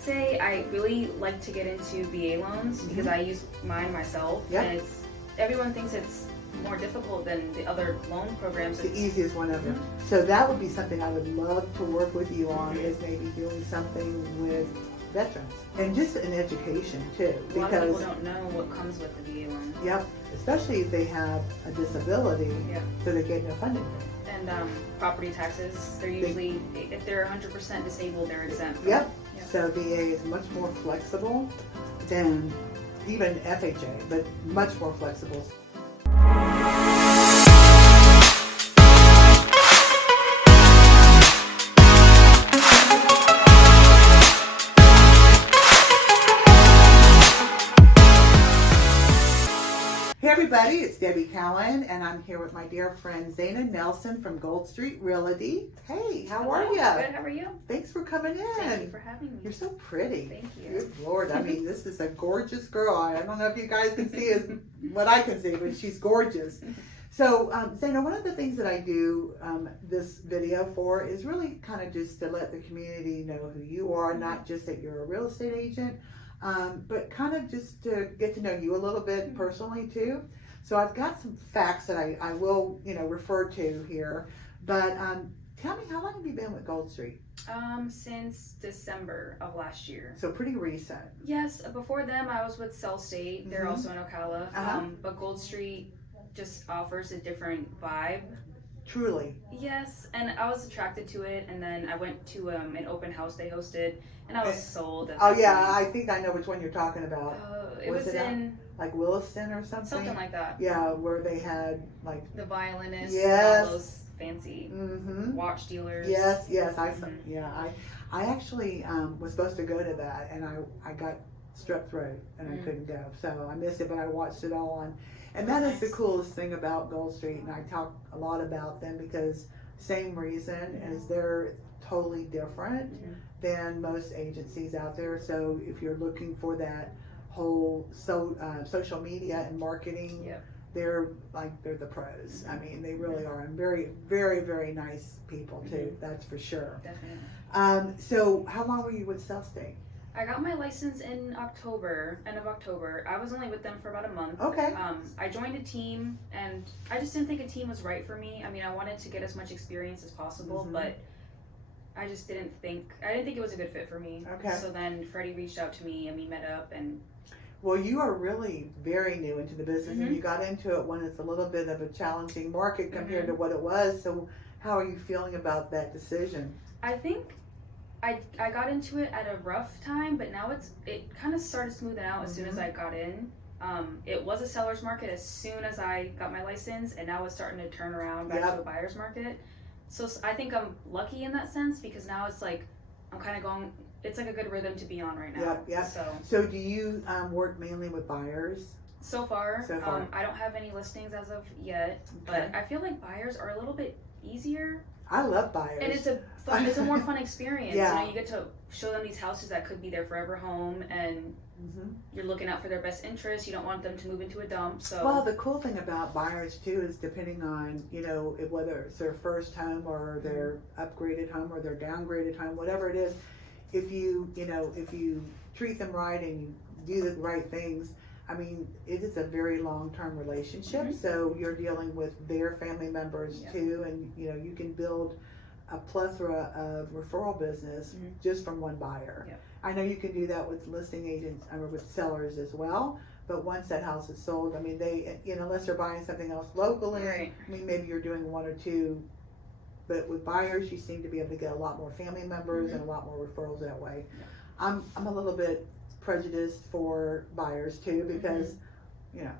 say I really like to get into VA loans because I use mine myself. Yep. And everyone thinks it's more difficult than the other loan programs. The easiest one ever. So that would be something I would love to work with you on, is maybe doing something with veterans and just an education too. A lot of people don't know what comes with the VA loan. Yep, especially if they have a disability, so they get no funding. And property taxes, they're usually, if they're 100% disabled, they're exempt. Yep. So VA is much more flexible than even FHA, but much more flexible. Hey everybody, it's Debbie Cowan, and I'm here with my dear friend Zayna Nelson from Gold Street Realty. Hey, how are you? Good, how are you? Thaning for coming in. Thank you for having me. You're so pretty. Thank you. Good Lord, I mean, this is a gorgeous girl. I don't know if you guys can see what I can see, but she's gorgeous. So, Zayna, one of the things that I do this video for is really kind of just to let the community know who you are, not just that you're a real estate agent, but kind of just to get to know you a little bit personally too. So I've got some facts that I will, refer to here. But tell me, how long have you been with Gold Street? Since December of last year. So pretty recent. Yes, before them I was with SelfStay. They're also in Ocala. But Gold Street just offers a different vibe. Truly. Yes, and I was attracted to it, and then I went to an open house they hosted, and I was sold. Oh yeah, I think I know which one you're talking about. It was in like Williston or something. Something like that. Yeah, where they had like the violinist. Yes. All those fancy watch dealers. Yes, I actually was supposed to go to that, and I got strep throat and I couldn't go, so I missed it, but I watched it all on. And that is the coolest thing about Gold Street, and I talk a lot about them because same reason is they're totally different than most agencies out there. So if you're looking for that whole social media and marketing, they're the pros. I mean, they really are, and very, very, very nice people too. That's for sure. Definitely. So how long were you with SelfStay? I got my license in October, end of October. I was only with them for about a month. Okay. I joined a team, and I just didn't think a team was right for me. I mean, I wanted to get as much experience as possible, but I just didn't think it was a good fit for me. Okay. So then Freddie reached out to me, and we met up, and well, you are really very new into the business, and you got into it when it's a little bit of a challenging market compared to what it was. So how are you feeling about that decision? I think I got into it at a rough time, but now it kind of started smoothing out as soon as I got in. It was a seller's market as soon as I got my license, and now it's starting to turn around back to a buyer's market. So I think I'm lucky in that sense, because now it's like I'm kind of going. It's like a good rhythm to be on right now. So do you work mainly with buyers? So far. I don't have any listings as of yet, but I feel like buyers are a little bit easier. I love buyers. And it's a more fun experience. You get to show them these houses that could be their forever home, and you're looking out for their best interests. You don't want them to move into a dump. So well, the cool thing about buyers too is depending on whether it's their first home or their upgraded home or their downgraded home, whatever it is, if you treat them right and you do the right things, I mean, it is a very long-term relationship. So you're dealing with their family members too, and you can build a plethora of referral business just from one buyer. I know you can do that with listing agents or with sellers as well. But once that house is sold, I mean, they unless they're buying something else locally, I mean, maybe you're doing one or two. But with buyers, you seem to be able to get a lot more family members and a lot more referrals that way. I'm a little bit prejudiced for buyers too, because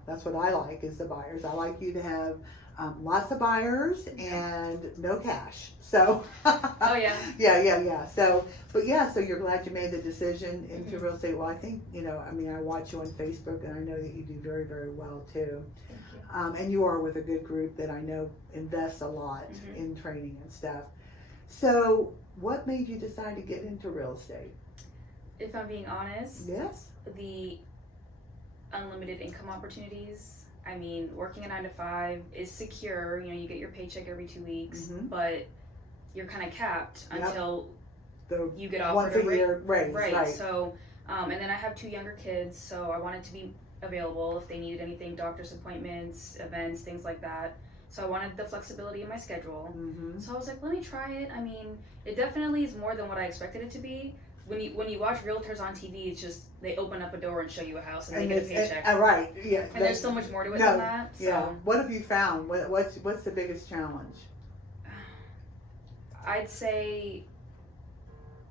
that's what I like, is the buyers. I like you to have lots of buyers and no cash. So so you're glad you made the decision into real estate. Well, I think I watch you on Facebook, and I know that you do very, very well too. And you are with a good group that I know invests a lot in training and stuff. So what made you decide to get into real estate? If I'm being honest, the unlimited income opportunities. I mean, working a 9 to 5 is secure. You get your paycheck every 2 weeks, but you're kind of capped until you get offered once a year raise, right. right. So, and then I have 2 younger kids, so I wanted to be available if they needed anything, doctor's appointments, events, things like that. So I wanted the flexibility in my schedule. Mm-hmm. So I was like, let me try it. I mean, it definitely is more than what I expected it to be. When you watch realtors on TV, it's just they open up a door and show you a house and they get a paycheck. Right, yeah. And there's so much more to it than that. So. Yeah. What have you found? What's the biggest challenge? I'd say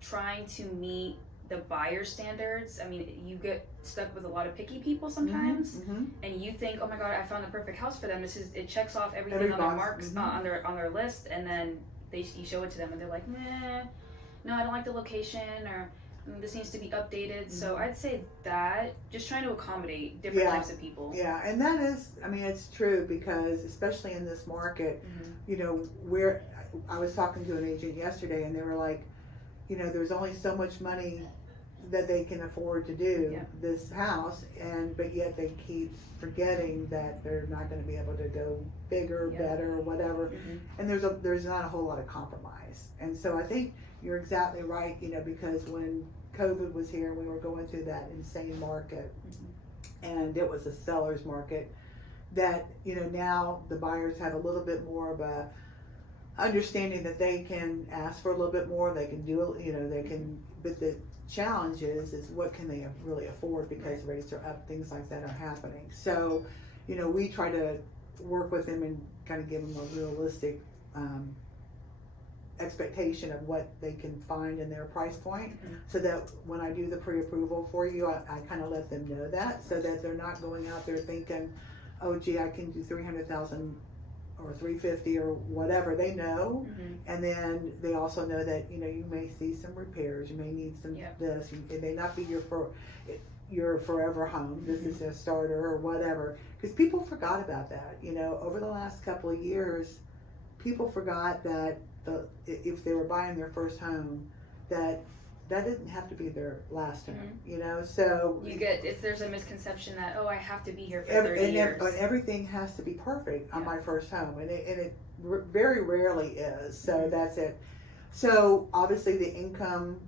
trying to meet the buyer standards. I mean, you get stuck with a lot of picky people sometimes, mm-hmm. and you think, oh my god, I found the perfect house for them. It checks off everything on their marks, mm-hmm. On their list, and then you show it to them and they're like, meh, no, I don't like the location, or this needs to be updated. Mm-hmm. So I'd say that just trying to accommodate different types of people. Yeah, and that is, I mean, it's true, because especially in this market, mm-hmm. you know, I was talking to an agent yesterday, and they were like, you know, there's only so much money that they can afford to do this house, but yet they keep forgetting that they're not going to be able to go bigger, better, or whatever. Mm-hmm. And there's not a whole lot of compromise. And so I think you're exactly right, you know, because when COVID was here, we were going through that insane market, mm-hmm. and it was a seller's market, that, you know, now the buyers have a little bit more of a understanding that they can ask for a little bit more, they can do, you know, they can, but the challenge is what can they really afford, because rates are up, things like that are happening. So, you know, we try to work with them and kind of give them a realistic expectation of what they can find in their price point, mm-hmm. so that when I do the pre-approval for you, I kind of let them know that, so that they're not going out there thinking, oh gee, I can do 300,000 or 350 or whatever. They know, mm-hmm. and then they also know that, you know, you may see some repairs, you may need some this, it may not be your forever home, this mm-hmm. is a starter or whatever, because people forgot about that, you know, over the last couple of years. People forgot that if they were buying their first home, that didn't have to be their last home, mm-hmm. you know. So there's a misconception that, oh, I have to be here for 30 years. And everything has to be perfect on my first home, and it very rarely is. So mm-hmm. that's it. So obviously the income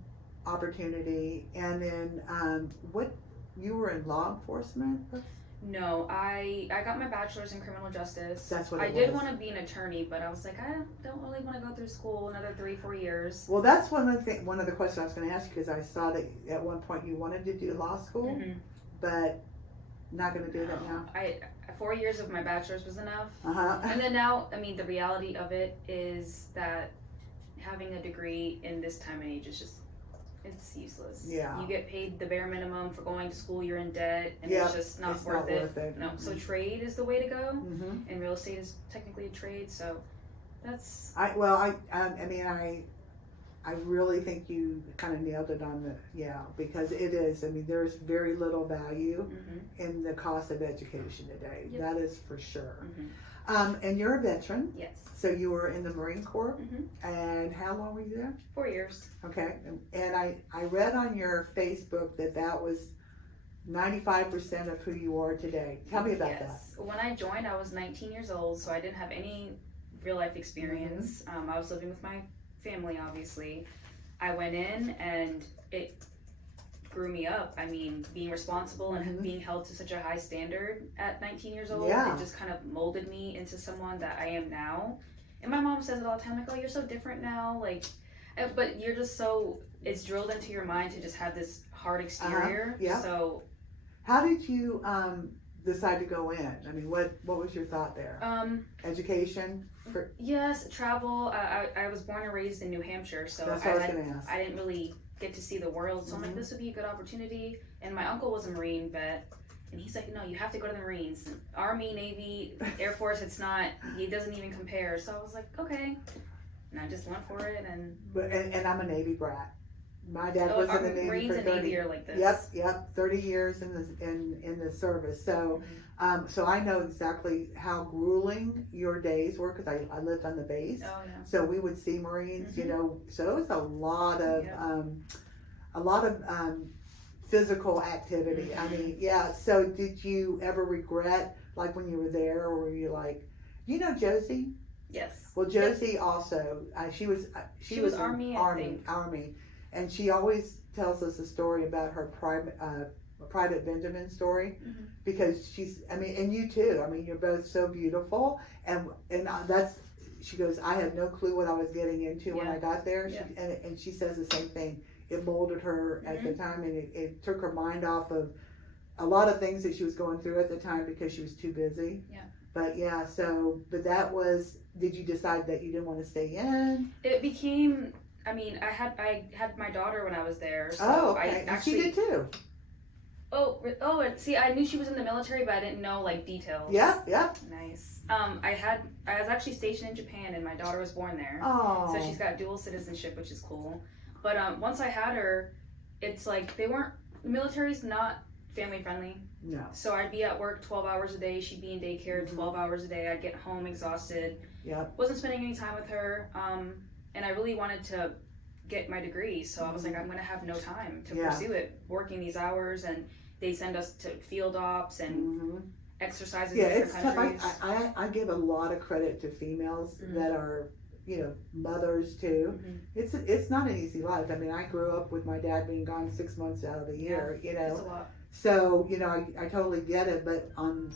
opportunity, and then what, you were in law enforcement? No, I got my bachelor's in criminal justice. That's what I did want to be an attorney, but I was like, I don't really want to go through school another 3-4 years. Well, that's one of the questions I was going to ask you, because I saw that at one point you wanted to do law school, mm-hmm. but not going to do that now. 4 years of my bachelor's was enough. Uh-huh. And then now, I mean, the reality of it is that having a degree in this time and age is just, it's useless. Yeah. You get paid the bare minimum for going to school, you're in debt, and it's just not worth it. No. Mm-hmm. So trade is the way to go, mm-hmm. and real estate is technically a trade, so that's... I really think you kind of nailed it on because it is, I mean, there's very little value mm-hmm. in the cost of education today. Yep. That is for sure. Mm-hmm. And you're a veteran. Yes. So you were in the Marine Corps, mm-hmm. and how long were you there? 4 years. Okay. And I read on your Facebook that was 95% of who you are today. Tell me about that. When I joined, I was 19 years old, so I didn't have any real life experience. Mm-hmm. I was living with my family, obviously. I went in and it grew me up. I mean, being responsible and mm-hmm. being held to such a high standard at 19 years old, it just kind of molded me into someone that I am now. And my mom says it all the time, like, oh, you're so different now, like, but you're just so, it's drilled into your mind to just have this hard exterior. Uh-huh. Yeah. So how did you decide to go in? I mean, what was your thought there? Education? Yes, travel. I was born and raised in New Hampshire, so that's what I was going to ask. I didn't really get to see the world, so mm-hmm. I'm like, this would be a good opportunity. And my uncle was a Marine vet, and he's like, no, you have to go to the Marines. Army, Navy, Air Force, he doesn't even compare. So I was like, okay. And I just went for it. And I'm a Navy brat. My dad was in the Navy Marines for 30 and Navy are like this. Yep, 30 years in the service. So, mm-hmm. So I know exactly how grueling your days were, because I lived on the base. Oh, yeah. So we would see Marines, mm-hmm. you know. So it was a lot of physical activity. Mm-hmm. I mean, yeah. So did you ever regret, like when you were there, or were you like, you know, Josie? Yes. Well, Josie also, she was Army, I think. Army. and she always tells us a story about her private Benjamin story, Mm-hmm. because she's, I mean, and you too. I mean, you're both so beautiful, and that's. She goes, I had no clue what I was getting into when I got there. Yeah. And she says the same thing. It molded her at the time, and it took her mind off of a lot of things that she was going through at the time because she was too busy. Yeah. But yeah, but that was, did you decide that you didn't want to stay in? It became, I mean, I had my daughter when I was there. So okay. I actually, and she did too. and see, I knew she was in the military, but I didn't know like details. Yeah. Nice. I was actually stationed in Japan, and my daughter was born there. Oh. So she's got dual citizenship, which is cool. But once I had her, it's like the military's not family friendly. No. So I'd be at work 12 hours a day. She'd be in daycare 12 hours a day. I'd get home exhausted. Yep. Wasn't spending any time with her. And I really wanted to get my degree. So I was like, I'm going to have no time to pursue it, working these hours. And they send us to field ops and exercises in different countries. Tough. I give a lot of credit to females that are, mothers too. It's not an easy life. I mean, I grew up with my dad being gone 6 months out of the year, It's a lot. So, I totally get it, but on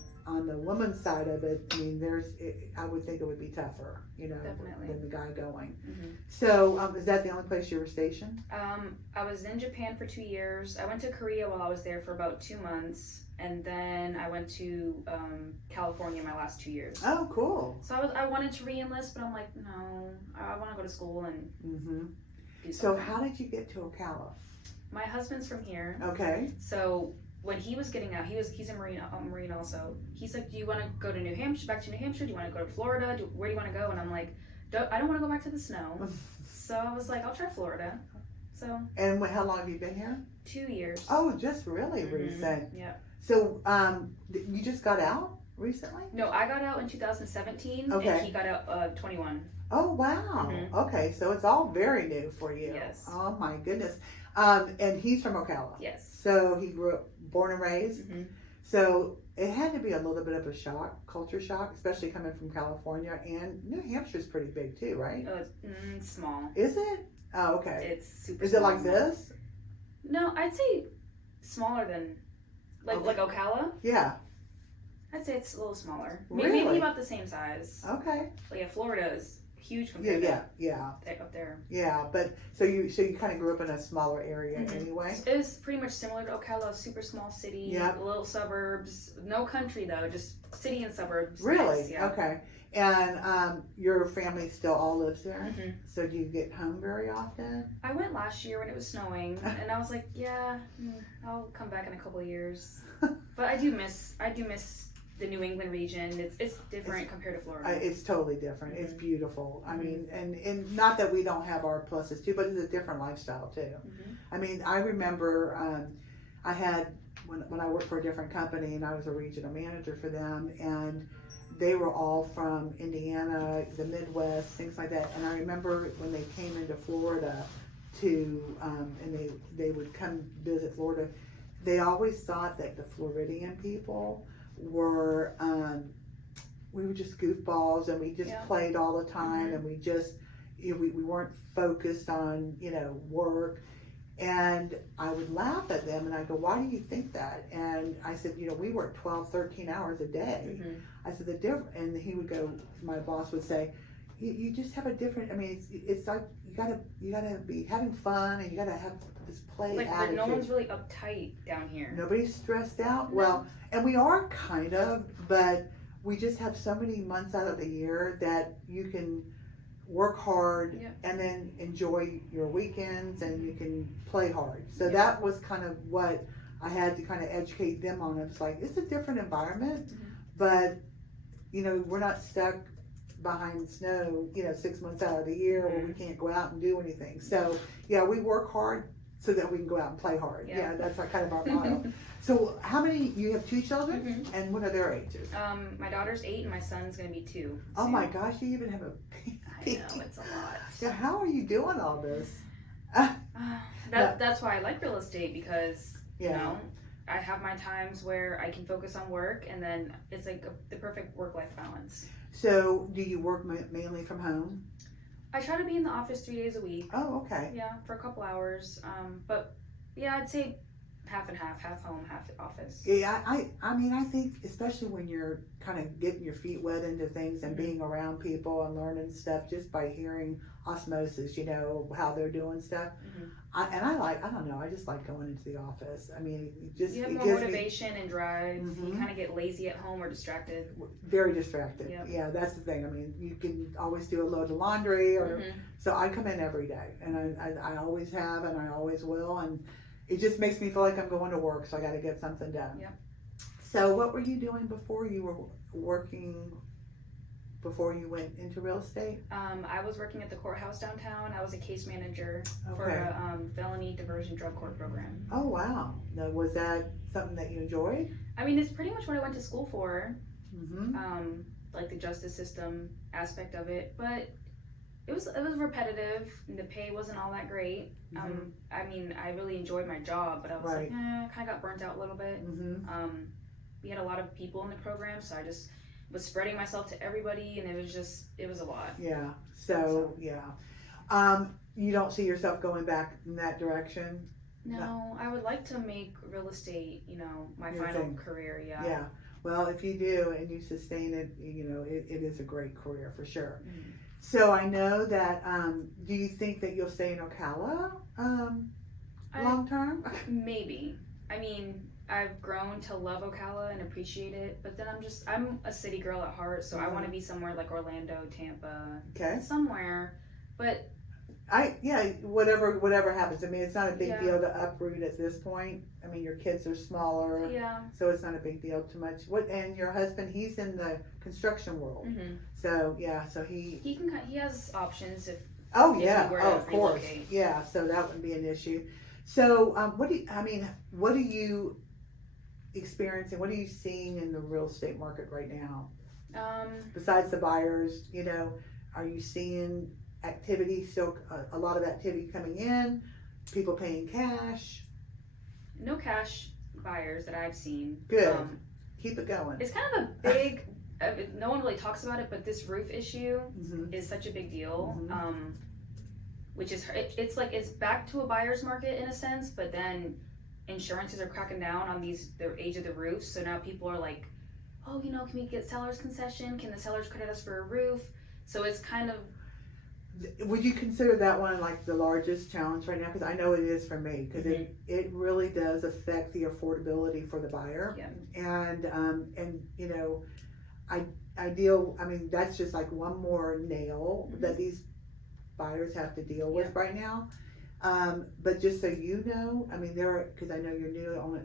the woman's side of it, I mean, I would think it would be tougher, Definitely. than the guy going. So, is that the only place you were stationed? I was in Japan for 2 years. I went to Korea while I was there for about 2 months. And then I went to California my last 2 years. Oh, cool. So I wanted to re-enlist, but I'm like, no, I want to go to school and do something. So how did you get to Ocala? My husband's from here. Okay. So when he was getting out, he's a Marine also. He's like, do you want to go to New Hampshire, back to New Hampshire? Do you want to go to Florida? Where do you want to go? And I'm like, I don't want to go back to the snow. So I was like, I'll try Florida. So. And how long have you been here? 2 years. Oh, just really recent. Yeah. So, you just got out recently? No, I got out in 2017, Okay. and he got out 21. Oh, wow. Okay, so it's all very new for you. Yes. Oh, my goodness. And he's from Ocala. Yes. So he grew up, born and raised. So it had to be a little bit of a culture shock, especially coming from California. And New Hampshire's pretty big too, right? Oh, it's small. Is it? Oh, okay. It's super Is small. it like this? No, I'd say smaller than, like Ocala. Yeah. I'd say it's a little smaller. Really? Maybe about the same size. Okay. But yeah, Florida is huge compared Yeah. to up there. Yeah, but so you kind of grew up in a smaller area anyway. It was pretty much similar to Ocala, super small city, little suburbs, no country though, just city and suburbs. Really? Nice, yeah. Okay. And your family still all lives there? So do you get home very often? I went last year when it was snowing, and I was like, yeah, I'll come back in a couple of years. But I do miss the New England region. It's different compared to Florida. It's totally different. It's beautiful. I mean, and not that we don't have our pluses too, but it's a different lifestyle too. I mean, I remember I had, when I worked for a different company and I was a regional manager for them, and they were all from Indiana, the Midwest, things like that. And I remember when they came into Florida and they would come visit Florida, they always thought that the Floridian people were, we were just goofballs and we just played all the time and we just, we weren't focused on, work. And I would laugh at them and I go, why do you think that? And I said, we work 12, 13 hours a day. I said, and he would go, my boss would say, you just have a different, I mean, it's like, you gotta be having fun and you gotta have this play attitude. No one's really uptight down here. Nobody's stressed out. No. Well, and we are kind of, but we just have so many months out of the year that you can work hard and then enjoy your weekends and you can play hard. So that was kind of what I had to kind of educate them on. It's like, it's a different environment, but we're not stuck behind snow, 6 months out of the year where we can't go out and do anything. So we work hard so that we can go out and play hard. That's kind of our motto. So you have 2 children, and what are their ages? My daughter's 8 and my son's gonna be 2. Oh my gosh, you even have a baby. I know, it's a lot. So how are you doing all this? That's why I like real estate, because I have my times where I can focus on work, and then it's like the perfect work-life balance. So do you work mainly from home? I try to be in the office 3 days a week. Oh, okay. Yeah, for a couple hours. But yeah, I'd say half and half home, half office. Yeah, I mean, I think especially when you're kind of getting your feet wet into things and being around people and learning stuff just by hearing osmosis, you know, how they're doing stuff. I don't know, I just like going into the office. I mean, You have more motivation and drive. You kind of get lazy at home or distracted. Very distracted. Yep. Yeah, that's the thing. I mean, you can always do a load of laundry, or so I come in every day, and I always have, and I always will, and it just makes me feel like I'm going to work, so I got to get something done. Yep. So what were you doing before you were working, before you went into real estate? I was working at the courthouse downtown. I was a case manager for a felony diversion drug court program. Oh, wow. Now, was that something that you enjoyed? I mean, it's pretty much what I went to school for, like the justice system aspect of it, but it was repetitive, and the pay wasn't all that great. I mean, I really enjoyed my job, but I was like, kind of got burnt out a little bit. We had a lot of people in the program, so I just was spreading myself to everybody, and it was a lot. Yeah. So yeah. You don't see yourself going back in that direction? No, I would like to make real estate, you know, my Your final thing. career. Yeah. Yeah. Well, if you do and you sustain it, you know, it is a great career for sure. So I know that, do you think that you'll stay in Ocala long term? Maybe. I mean, I've grown to love Ocala and appreciate it, but then I'm a city girl at heart, so I want to be somewhere like Orlando, Tampa, somewhere. But whatever happens. I mean, it's not a big deal to uproot at this point. I mean, your kids are smaller, so it's not a big deal too much. And your husband, he's in the construction world, so he has options if. Oh if yeah, we were of course, relocate. yeah. So that wouldn't be an issue. So what are you experiencing? What are you seeing in the real estate market right now? Besides the buyers, you know, are you seeing activity, still a lot of activity coming in, people paying cash? No cash buyers that I've seen. Good. Keep it going. It's kind of a big, no one really talks about it, but this roof issue is such a big deal. Which is, it's like, it's back to a buyer's market in a sense, but then insurances are cracking down on the age of the roofs. So now people are like, oh, you know, can we get seller's concession? Can the sellers credit us for a roof? So it's kind of. Would you consider that one like the largest challenge right now? Because I know it is for me, because it really does affect the affordability for the buyer. And you know, I mean, that's just like one more nail that these buyers have to deal with right now. But just so you know, I mean, because I know you're new,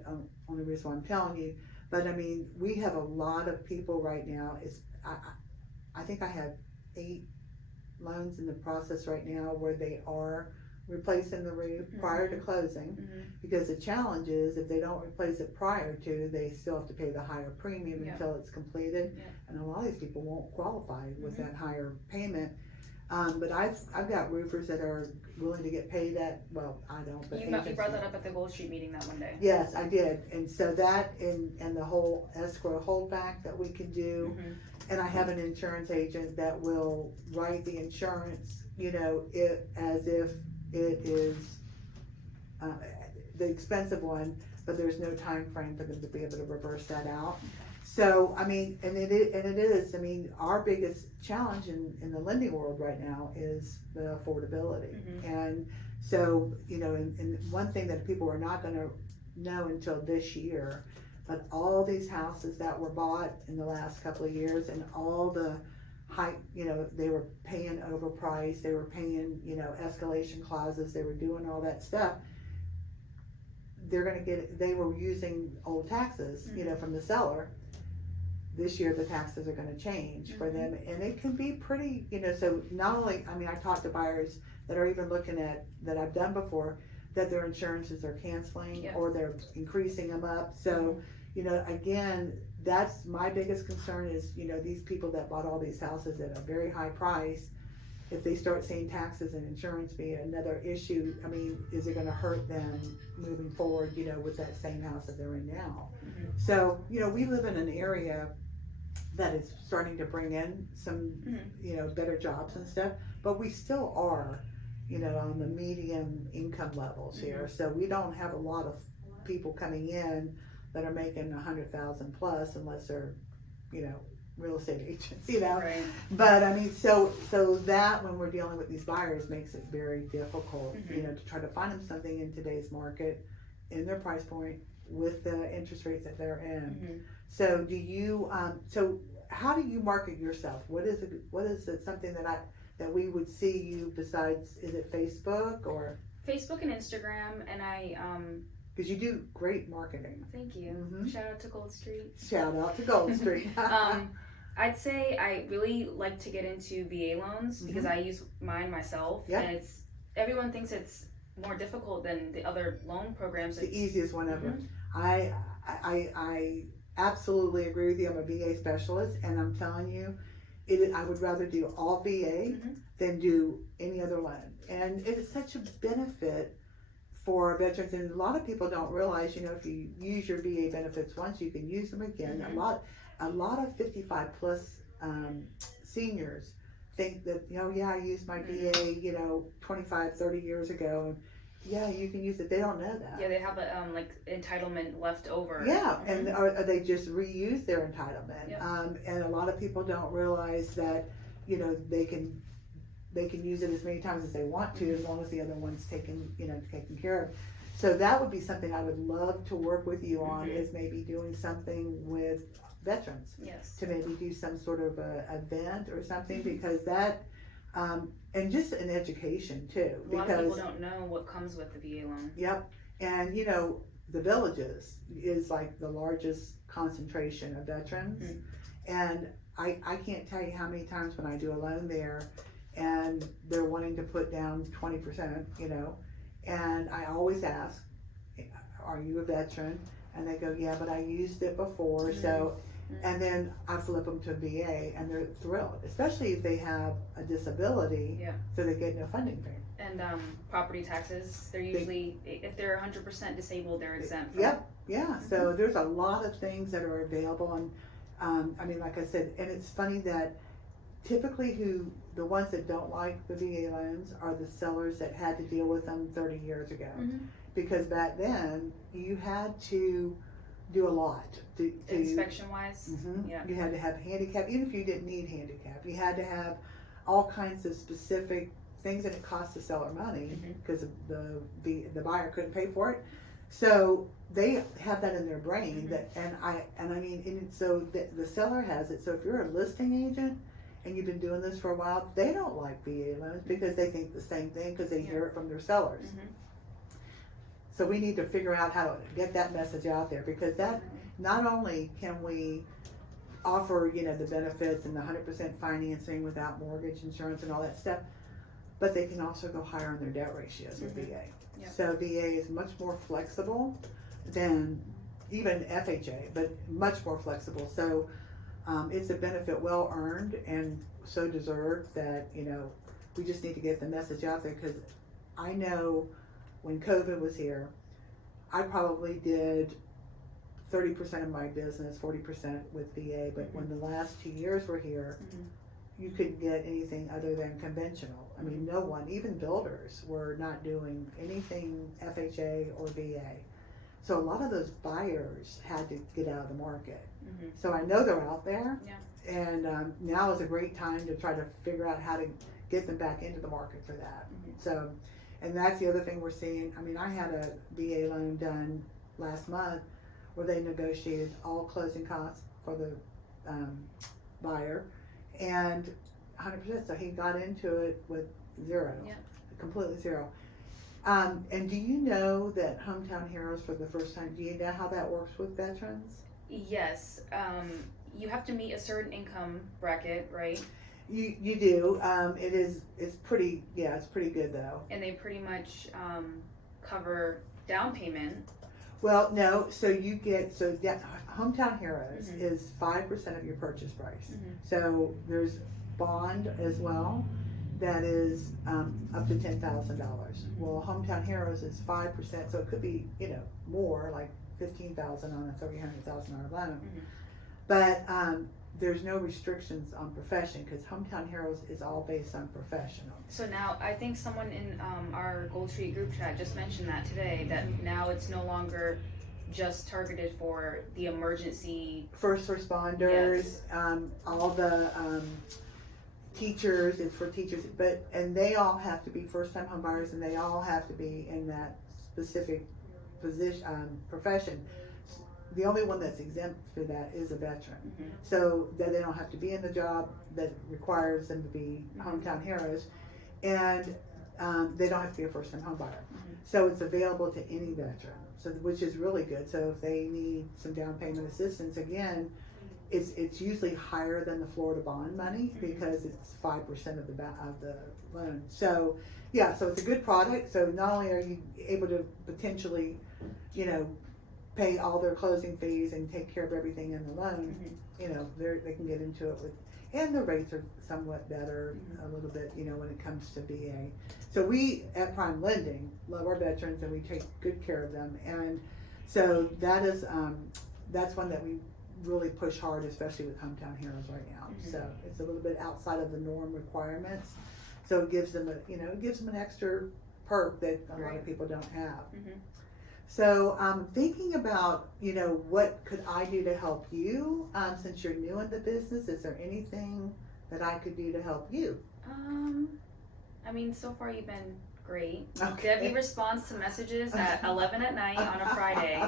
only reason why I'm telling you, but I mean, we have a lot of people right now. I think I have 8 loans in the process right now where they are replacing the roof prior to closing, because the challenge is if they don't replace it prior to, they still have to pay the higher premium until it's completed, and a lot of these people won't qualify with that higher payment. But I've got roofers that are willing to get paid at, well, I don't, but you brought that up at the Gold Street meeting that one day. Yes, I did. And so that and the whole escrow holdback that we can do, and I have an insurance agent that will write the insurance, you know, as if it is the expensive one, but there's no time frame for them to be able to reverse that out. So, I mean, and it is, I mean, our biggest challenge in the lending world right now is the affordability. And so, you know, and one thing that people are not going to know until this year, but all these houses that were bought in the last couple of years, and all the high, you know, they were paying overpriced, they were paying, you know, escalation clauses, they were doing all that stuff. They were using old taxes, you know, from the seller. This year the taxes are going to change for them, and it can be pretty, you know, so not only, I mean, I talked to buyers that are even looking at, that I've done before, that their insurances are canceling or they're increasing them up. So, you know, again, that's my biggest concern is, you know, these people that bought all these houses at a very high price, if they start seeing taxes and insurance being another issue, I mean, is it going to hurt them moving forward, you know, with that same house that they're in now? So, you know, we live in an area that is starting to bring in some, Mhm. better jobs and stuff, but we still are, on the medium income levels here. So we don't have a lot of people coming in that are making 100,000 plus unless they're, real estate agents, Right. But I mean, so that when we're dealing with these buyers makes it very difficult, Mhm. to try to find them something in today's market, in their price point, with the interest rates that they're in. Mhm. So do you, so how do you market yourself? What is it something that we would see you besides, is it Facebook or? Facebook and Instagram, and Cause you do great marketing. thank you. Mhm. Shout out to Gold Street. Shout out to Gold Street. I'd say I really like to get into VA loans because I use mine myself, Yep. and everyone thinks it's more difficult than the other loan programs. It's the easiest one ever. Mhm. I absolutely agree with you. I'm a VA specialist, and I'm telling you, I would rather do all VA than do any other loan. And it is such a benefit for veterans, and a lot of people don't realize, if you use your VA benefits once, you can use them again. A lot of 55 plus seniors think that, I used my VA, 25, 30 years ago, and yeah, you can use it. They don't know that. Yeah, they have a entitlement left over. Yeah, and or they just reuse their entitlement. Yep. And a lot of people don't realize that, they can use it as many times as they want to, as long as the other one's taken care of. So that would be something I would love to work with you on, is maybe doing something with veterans. Yes. To maybe do some sort of a event or something, because that, and just an education too. A lot of people don't know what comes with the VA loan. Yep, and the Villages is like the largest concentration of veterans, and I can't tell you how many times when I do a loan there, and they're wanting to put down 20%, and I always ask, are you a veteran? And they go, yeah, but I used it before, so, and then I flip them to VA, and they're thrilled, especially if they have a disability, so they get no funding fee. And property taxes, they're usually, if they're 100% disabled, they're exempt from. Yep, yeah, so there's a lot of things that are available, and I mean, like I said, and it's funny that typically the ones that don't like the VA loans are the sellers that had to deal with them 30 years ago. Because back then, you had to do a lot. Inspection wise, yeah. You had to have handicap, even if you didn't need handicap. You had to have all kinds of specific things, and it cost the seller money because the buyer couldn't pay for it. So they have that in their brain so the seller has it. So if you're a listing agent and you've been doing this for a while, they don't like VA loans because they think the same thing because they hear it from their sellers. So we need to figure out how to get that message out there, because that not only can we offer, the benefits and the 100% financing without mortgage insurance and all that stuff, but they can also go higher on their debt ratios with VA. Yep. So VA is much more flexible than even FHA, but much more flexible. So it's a benefit well earned and so deserved that, we just need to get the message out there, because I know when COVID was here, I probably did 30% of my business, 40% with VA, but when the last 2 years were here, you couldn't get anything other than conventional. I mean, no one, even builders, were not doing anything FHA or VA. So a lot of those buyers had to get out of the market. So I know they're out there, and now is a great time to try to figure out how to get them back into the market for that. So, and that's the other thing we're seeing. I mean, I had a VA loan done last month where they negotiated all closing costs for the buyer, and 100%. So he got into it with zero, completely zero. And do you know that Hometown Heroes, for the first time, do you know how that works with veterans? Yes. You have to meet a certain income bracket, right? You do. It's pretty good though. And they pretty much cover down payment. Well, no. So Hometown Heroes is 5% of your purchase price. So there's bond as well that is up to $10,000. Well, Hometown Heroes is 5%, so it could be more, like $15,000 on a $300,000 loan. but there's no restrictions on profession because Hometown Heroes is all based on professional. So now, I think someone in our Gold Street group chat just mentioned that today, that now it's no longer just targeted for the emergency. First responders, Yes. All the teachers, it's for teachers, and they all have to be first-time home buyers, and they all have to be in that specific profession. The only one that's exempt for that is a veteran. Mhm. So that they don't have to be in the job that requires them to be hometown heroes, and they don't have to be a first-time home buyer. Mhm. So it's available to any veteran, so which is really good. So if they need some down payment assistance, again, it's usually higher than the Florida bond money because it's 5% of the loan. So yeah, so it's a good product. So not only are you able to potentially, pay all their closing fees and take care of everything in the loan, they can get into it with, and the rates are somewhat better a little bit, when it comes to VA. So we at PrimeLending love our veterans and we take good care of them, and so that is that's one that we really push hard, especially with Hometown Heroes right now. So it's a little bit outside of the norm requirements, so it gives them an extra perk that a lot of people don't have. So thinking about, what could I do to help you since you're new in the business? Is there anything that I could do to help you? I mean, so far you've been great. Okay. Debbie responds to messages at 11 at night on a Friday.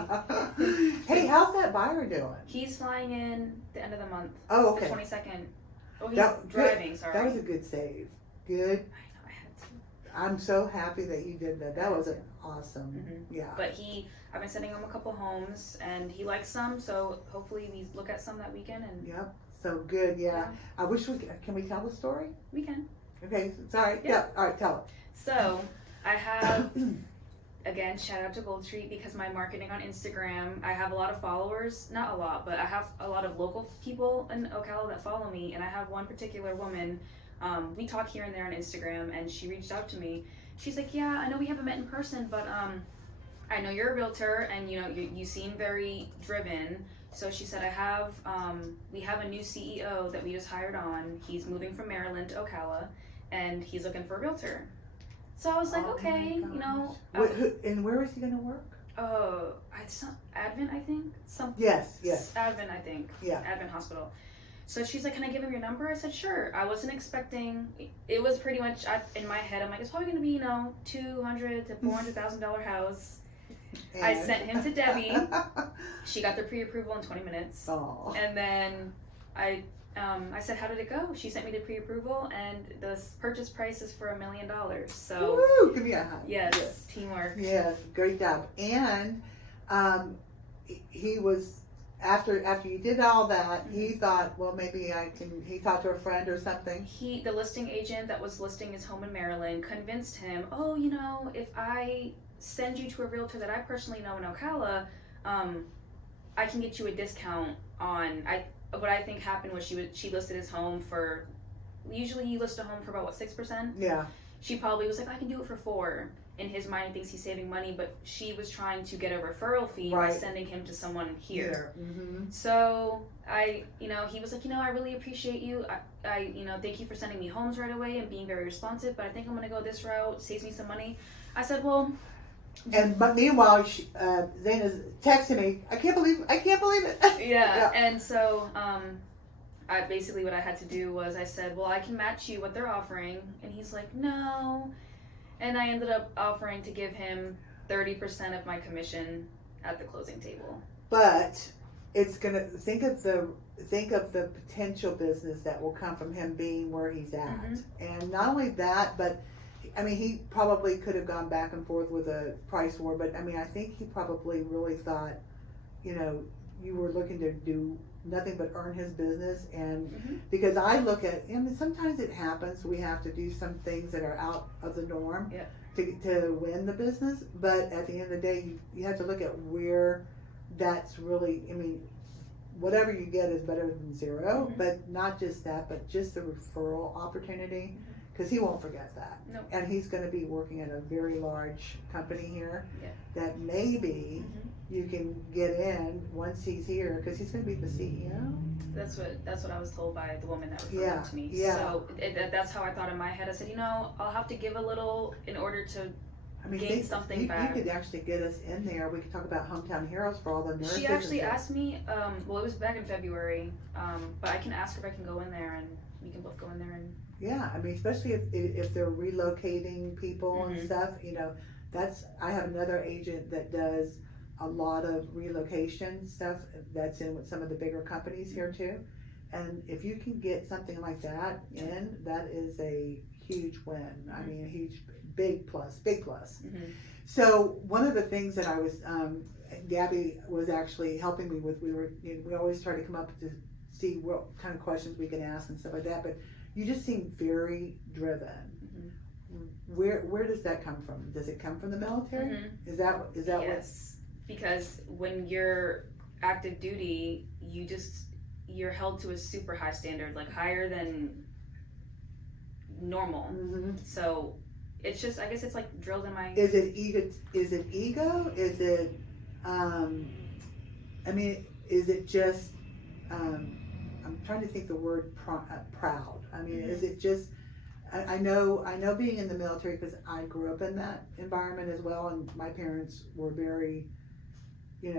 Hey, how's that buyer doing? He's flying in the end of the month. Oh, okay. The 22nd. Oh, he's That- driving, good. sorry. That was a good save. Good. I know, I had to. I'm so happy that you did that. That was an awesome. Mhm. Yeah. But I've been sending him a couple homes, and he likes some, so hopefully we look at some that weekend, and Yep. So good. Yeah. I wish can we tell the story? we can. Okay. Sorry. Yeah. All right. Tell it. So, I have, again, shout out to Gold Street because my marketing on Instagram, I have a lot of followers, not a lot, but I have a lot of local people in Ocala that follow me, and I have one particular woman, we talk here and there on Instagram, and she reached out to me. She's like, yeah, I know we haven't met in person, but I know you're a realtor, and you seem very driven. So she said, we have a new CEO that we just hired on. He's moving from Maryland to Ocala, and he's looking for a realtor. So I was like, okay, And where is he going to work? Advent, I think. Yes. Advent, I think. Yeah. Advent Hospital. So she's like, can I give him your number? I said, sure. I wasn't expecting. It was pretty much in my head. I'm like, it's probably going to be $200,000 to $400,000 house. And I sent him to Debbie. She got the pre-approval in 20 minutes. Oh. And then I said, how did it go? She sent me the pre-approval, and the purchase price is for $1 million. So, woo, give me a high. yes, teamwork. Yes, great job. And he was after you did all that, he thought, well, maybe he talked to a friend or something. The listing agent that was listing his home in Maryland convinced him, oh, if I send you to a realtor that I personally know in Ocala, I can get you a discount on, what I think happened was she listed his home for, usually you list a home for about 6%? Yeah. She probably was like, I can do it for 4%. In his mind, he thinks he's saving money, but she was trying to get a referral fee by sending him to someone here. Mm-hmm. So he was like, I really appreciate you. I thank you for sending me homes right away and being very responsive, but I think I'm going to go this route. Saves me some money. I said, well. But meanwhile, Zayna's texting me. I can't believe it. Yeah. And so, basically what I had to do was I said, well, I can match you what they're offering. And he's like, no. And I ended up offering to give him 30% of my commission at the closing table. But it's gonna think of the potential business that will come from him being where he's at, and not only that, but he probably could have gone back and forth with a price war. But I think he probably really thought, you were looking to do nothing but earn his business, and because I look at, sometimes it happens, we have to do some things that are out of the norm to win the business, but at the end of the day, you have to look at where that's really, whatever you get is better than zero, but not just that, but just the referral opportunity, because he won't forget that. No. And he's going to be working at a very large company here. Yeah. That maybe you can get in once he's here, because he's going to be the CEO. That's what I was told by the woman that referred him to me. Yeah. So that's how I thought in my head. I said, I'll have to give a little in order to gain something back. You could actually get us in there. We could talk about hometown heroes for all the nurses. She actually asked me, well, it was back in February, but I can ask her if I can go in there, and we can both go in there. And yeah, I mean, especially if they're relocating people and stuff, I have another agent that does a lot of relocation stuff that's in with some of the bigger companies here too. And if you can get something like that in, that is a huge win. I mean, a huge, big plus. So one of the things that I was, Gabby was actually helping me with, we always try to come up to see what kind of questions we can ask and stuff like that, but you just seem very driven. Where does that come from? Does it come from the military? Is that yes. Because when you're active duty, you're held to a super high standard, like higher than normal. So it's just, I guess it's like drilled in my. Is it ego? Is it ego? Is it? Is it just? I'm trying to think the word proud. I mean, is it just? I know being in the military, because I grew up in that environment as well, and my parents were very, we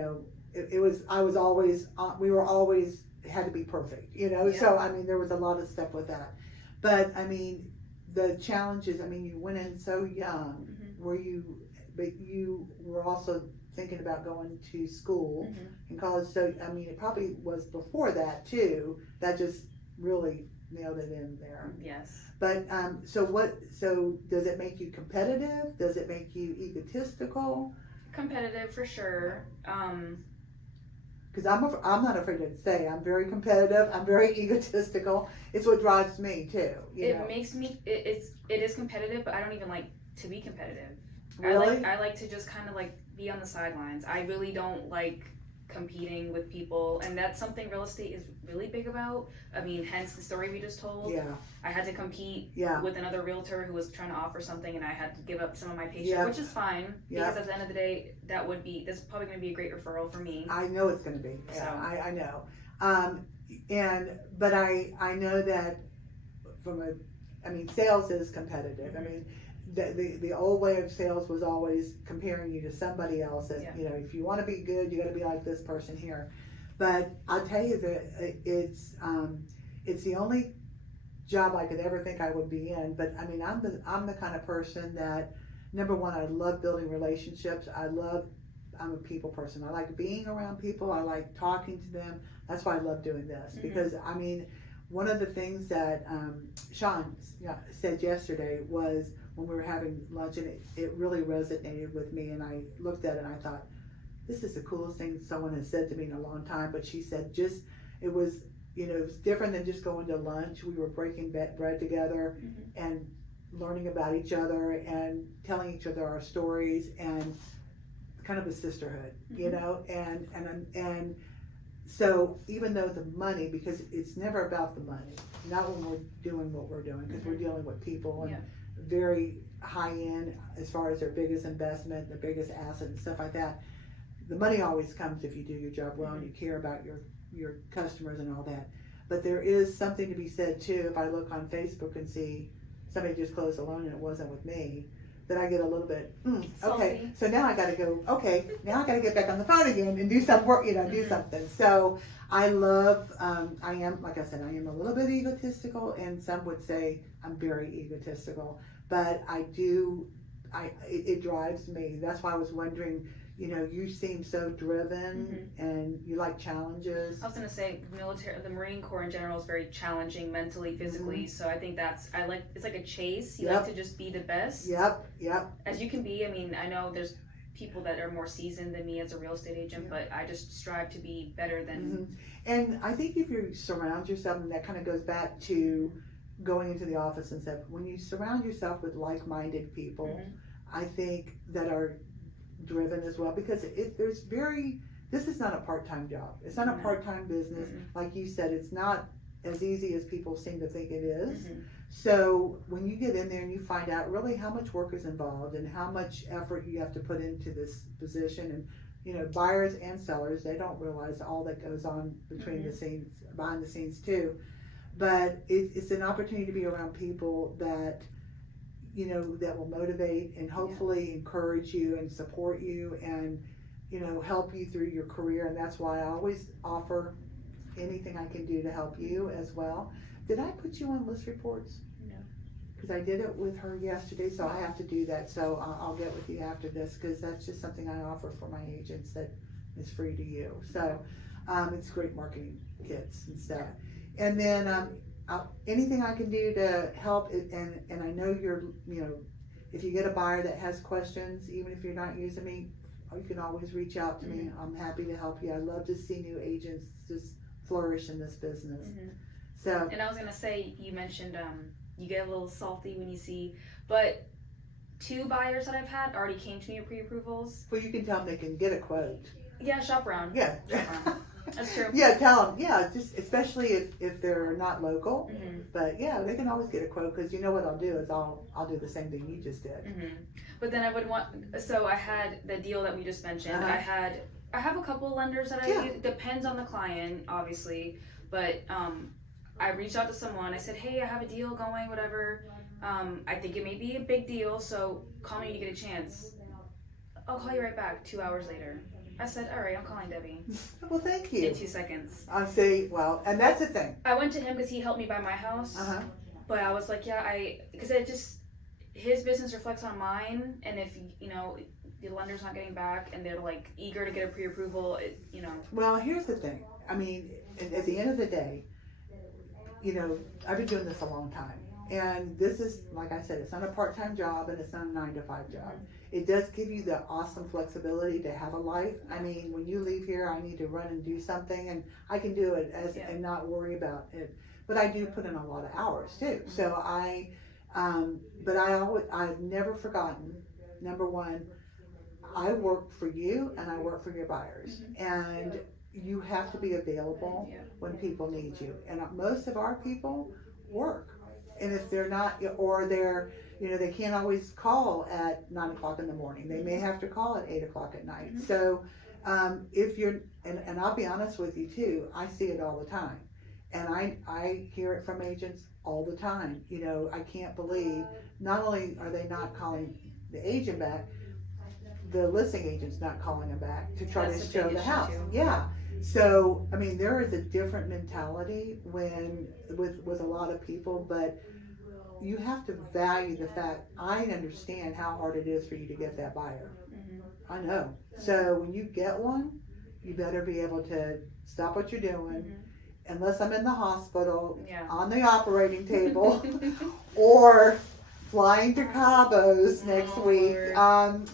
were always had to be perfect, so I mean there was a lot of stuff with that. But I mean the challenges, I mean you went in so young, but you were also thinking about going to school in college, so I mean it probably was before that too, that just really nailed it in there. Yes. But so does it make you competitive? Does it make you egotistical? Competitive for sure. Because I'm not afraid to say I'm very competitive. I'm very egotistical. It's what drives me too. It makes me. It is competitive, but I don't even like to be competitive. Really? I like to just kind of like be on the sidelines. I really don't like competing with people, and that's something real estate is really big about. I mean, hence the story we just told. Yeah. I had to compete with another realtor who was trying to offer something, and I had to give up some of my paycheck, which is fine, because at the end of the day, this is probably going to be a great referral for me. I know it's going to be. Yeah, so. I know. But I know that sales is competitive. I mean, the old way of sales was always comparing you to somebody else. And, if you want to be good, you got to be like this person here. But I'll tell you that it's the only job I could ever think I would be in. But I mean, I'm the kind of person that, number one, I love building relationships. I'm a people person. I like being around people. I like talking to them. That's why I love doing this, because I mean, one of the things that Sean said yesterday was, when we were having lunch, and it really resonated with me, and I looked at it and I thought, this is the coolest thing someone has said to me in a long time. But she said, it was different than just going to lunch. We were breaking bread together and learning about each other and telling each other our stories, and kind of a sisterhood, and so even though the money, because it's never about the money, not when we're doing what we're doing, because we're dealing with people and very high end as far as their biggest investment, their biggest asset and stuff like that. The money always comes if you do your job well and you care about your customers and all that. But there is something to be said too, if I look on Facebook and see somebody just closed a loan and it wasn't with me, that I get a little bit, okay, so now I gotta go, now I gotta get back on the phone again and do some work, do something. So I love, I am, like I said, I am a little bit egotistical, and some would say I'm very egotistical, but it drives me. That's why I was wondering, you seem so driven and you like challenges. I was gonna say, the Marine Corps in general is very challenging mentally, physically. So I think it's like a chase. You like to just be the best. Yep. As you can be. I mean, I know there's people that are more seasoned than me as a real estate agent, but I just strive to be better than. And I think if you surround yourself, and that kind of goes back to going into the office and stuff, when you surround yourself with like-minded people, I think that are driven as well, because this is not a part-time job. It's not a part-time business. Like you said, it's not as easy as people seem to think it is. So when you get in there and you find out really how much work is involved and how much effort you have to put into this position, and you know, buyers and sellers, they don't realize all that goes on between the scenes, behind the scenes too. But it's an opportunity to be around people that, you know, that will motivate and hopefully encourage you and support you and, you know, help you through your career. And that's why I always offer anything I can do to help you as well. Did I put you on list reports? No. Because I did it with her yesterday, so I have to do that. So I'll get with you after this, because that's just something I offer for my agents that is free to you. So it's great marketing kits and stuff. And then anything I can do to help, and I know you're, you know, if you get a buyer that has questions, even if you're not using me, you can always reach out to me. I'm happy to help you. I love to see new agents just flourish in this business. So. And I was gonna say, you mentioned you get a little salty when you see, but 2 buyers that I've had already came to me with pre-approvals. Well, you can tell them they can get a quote. Yeah, shop around. Yeah. Shop around. That's true. Yeah, tell them. Yeah, just especially if they're not local. But yeah, they can always get a quote, because you know what I'll do is I'll do the same thing you just did. But then I would want. So I had the deal that we just mentioned. I have a couple of lenders that I use. Depends on the client, obviously. But I reached out to someone. I said, hey, I have a deal going, whatever. I think it may be a big deal, so call me when you get a chance. I'll call you right back. 2 hours later. I said, all right, I'm calling Debbie. Well, thank you. In 2 seconds. I say, well, and that's the thing. I went to him because he helped me buy my house. But I was like, yeah, because it just, his business reflects on mine. And if, you know, the lender's not getting back and they're like eager to get a pre-approval, you know. Well, here's the thing. I mean, at the end of the day, you know, I've been doing this a long time. And this is, like I said, it's not a part-time job and it's not a 9-to-5 job. It does give you the awesome flexibility to have a life. I mean, when you leave here, I need to run and do something, and I can do it and not worry about it. But I do put in a lot of hours too. So I've never forgotten, number one, I work for you and I work for your buyers. And you have to be available when people need you. And most of our people work. And if they're not, or they're, you know, they can't always call at 9 o'clock in the morning. They may have to call at 8 o'clock at night. So if you're, and I'll be honest with you too, I see it all the time. And I hear it from agents all the time. You know, I can't believe, not only are they not calling the agent back, the listing agent's not calling them back to try to show the house. Yeah. So, I mean, there is a different mentality with a lot of people, but you have to value the fact, I understand how hard it is for you to get that buyer. I know. So when you get one, you better be able to stop what you're doing, unless I'm in the hospital, on the operating table, or flying to Cabos next week on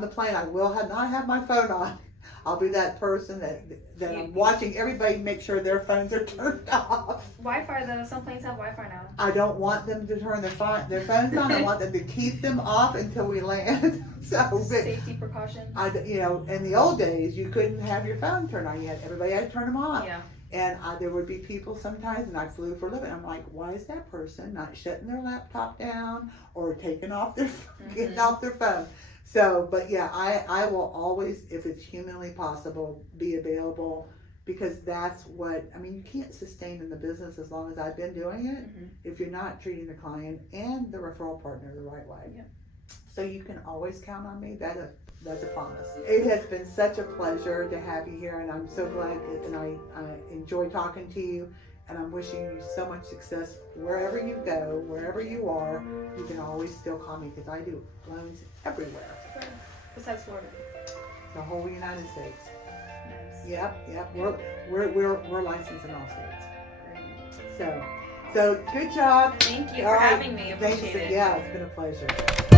the plane. I will not have my phone on. I'll be that person that I'm watching everybody make sure their phones are turned off. Wi-Fi though, some planes have Wi-Fi now. I don't want them to turn their phones on. I want them to keep them off until we land. So safety precaution. You know, in the old days, you couldn't have your phone turned on. Everybody had to turn them off. Yeah. And there would be people sometimes, and I flew for a living. I'm like, why is that person not shutting their laptop down or taking off their getting off their phone? So, but yeah, I will always, if it's humanly possible, be available, because that's what, I mean, you can't sustain in the business as long as I've been doing it if you're not treating the client and the referral partner the right way. Yeah. So you can always count on me. That's a promise. It has been such a pleasure to have you here, and I'm so glad, and I enjoy talking to you. And I'm wishing you so much success wherever you go, wherever you are. You can always still call me, because I do loans everywhere. Besides Florida. The whole United States. Nice. Yep. We're licensed in all states. Great. So good job. Thank you for having me. Appreciate it. Yeah, it's been a pleasure.